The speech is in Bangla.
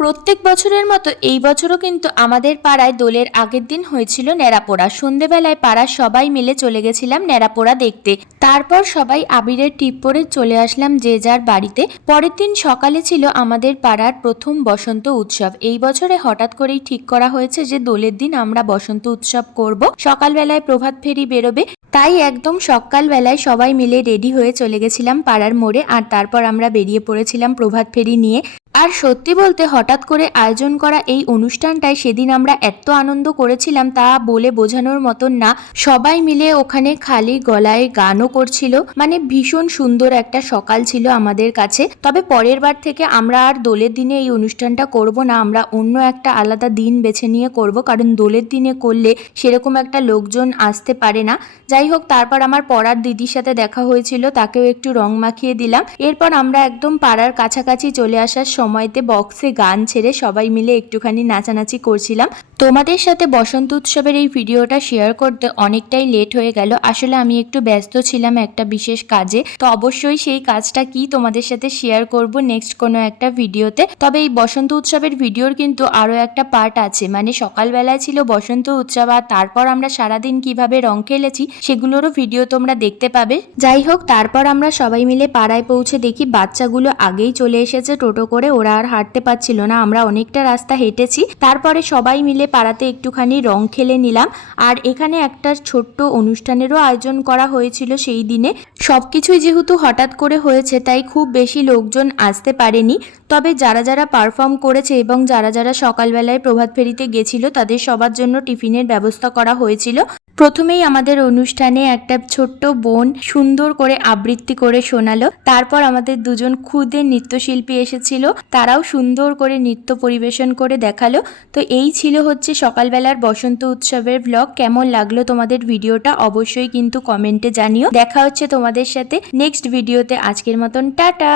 প্রত্যেক বছরের মতো এই বছরও কিন্তু আমাদের পাড়ায় দোলের আগের দিন হয়েছিল ন্যাড়াপোড়া। সন্ধেবেলায় পাড়ার সবাই মিলে চলে গেছিলাম ন্যাড়াপোড়া দেখতে। তারপর সবাই আবিরের টিপ পরে চলে আসলাম যে যার বাড়িতে। পরের দিন সকালে ছিল আমাদের পাড়ার প্রথম বসন্ত উৎসব। এই বছরে হঠাৎ করেই ঠিক করা হয়েছে যে দোলের দিন আমরা বসন্ত উৎসব করব। সকালবেলায় প্রভাত ফেরি বেরোবে, তাই একদম সকালবেলায় সবাই মিলে রেডি হয়ে চলে গেছিলাম পাড়ার মোড়ে। আর তারপর আমরা বেরিয়ে পড়েছিলাম প্রভাত ফেরি নিয়ে। আর সত্যি বলতে হঠাৎ করে আয়োজন করা এই অনুষ্ঠানটায় সেদিন আমরা এত আনন্দ করেছিলাম তা বলে বোঝানোর মতন না। সবাই মিলে ওখানে খালি গলায় গানও করছিল, মানে ভীষণ সুন্দর একটা সকাল ছিল আমাদের কাছে। তবে পরের বার থেকে আমরা আর দোলের দিনে এই অনুষ্ঠানটা করব না, আমরা অন্য একটা আলাদা দিন বেছে নিয়ে করব, কারণ দোলের দিনে করলে সেরকম একটা লোকজন আসতে পারে না। যাই হোক, তারপর আমার পড়ার দিদির সাথে দেখা হয়েছিল, তাকেও একটু রং মাখিয়ে দিলাম। এরপর আমরা একদম পাড়ার কাছাকাছি চলে আসার সময়তে বক্সে গান ছেড়ে সবাই মিলে একটুখানি নাচানাচি করছিলাম। তোমাদের সাথে বসন্ত উৎসবের এই ভিডিওটা শেয়ার করতে অনেকটাই লেট হয়ে গেল। আসলে আমি একটু ব্যস্ত ছিলাম একটা বিশেষ কাজে, তো অবশ্যই সেই কাজটা কি তোমাদের সাথে শেয়ার করব নেক্সট কোনো একটা ভিডিওতে। তবে এই বসন্ত উৎসবের ভিডিওর কিন্তু আরও একটা পার্ট আছে, মানে সকালবেলায় ছিল বসন্ত উৎসব আর তারপর আমরা সারাদিন কিভাবে রং খেলেছি সেগুলোরও ভিডিও তোমরা দেখতে পাবে। যাই হোক, তারপর আমরা সবাই মিলে পাড়ায় পৌঁছে দেখি বাচ্চাগুলো আগেই চলে এসেছে টোটো করে। ওরা আর হাঁটতে পারছিল না, আমরা অনেকটা রাস্তা হেঁটেছি। তারপরে সবাই মিলে পাড়াতে একটুখানি রং খেলে নিলাম। আর এখানে একটা ছোট্ট অনুষ্ঠানেরও আয়োজন করা হয়েছিল সেই দিনে। সবকিছুই যেহেতু হঠাৎ করে হয়েছে তাই খুব বেশি লোকজন আসতে পারেনি। তবে যারা যারা পারফর্ম করেছে এবং যারা যারা সকালবেলায় প্রভাত ফেরিতে গেছিল তাদের সবার জন্য টিফিনের ব্যবস্থা করা হয়েছিল। প্রথমেই আমাদের অনুষ্ঠানে একটা ছোট্ট বোন সুন্দর করে আবৃত্তি করে শোনালো। তারপর আমাদের দুজন খুদে নৃত্যশিল্পী এসেছিল, তারাও সুন্দর করে নৃত্য পরিবেশন করে দেখালো। তো এই ছিল হচ্ছে সকালবেলার বসন্ত উৎসবের ব্লগ। কেমন লাগলো তোমাদের ভিডিওটা অবশ্যই কিন্তু কমেন্টে জানিও। দেখা হচ্ছে তোমাদের সাথে নেক্সট ভিডিওতে। আজকের মতন টাটা।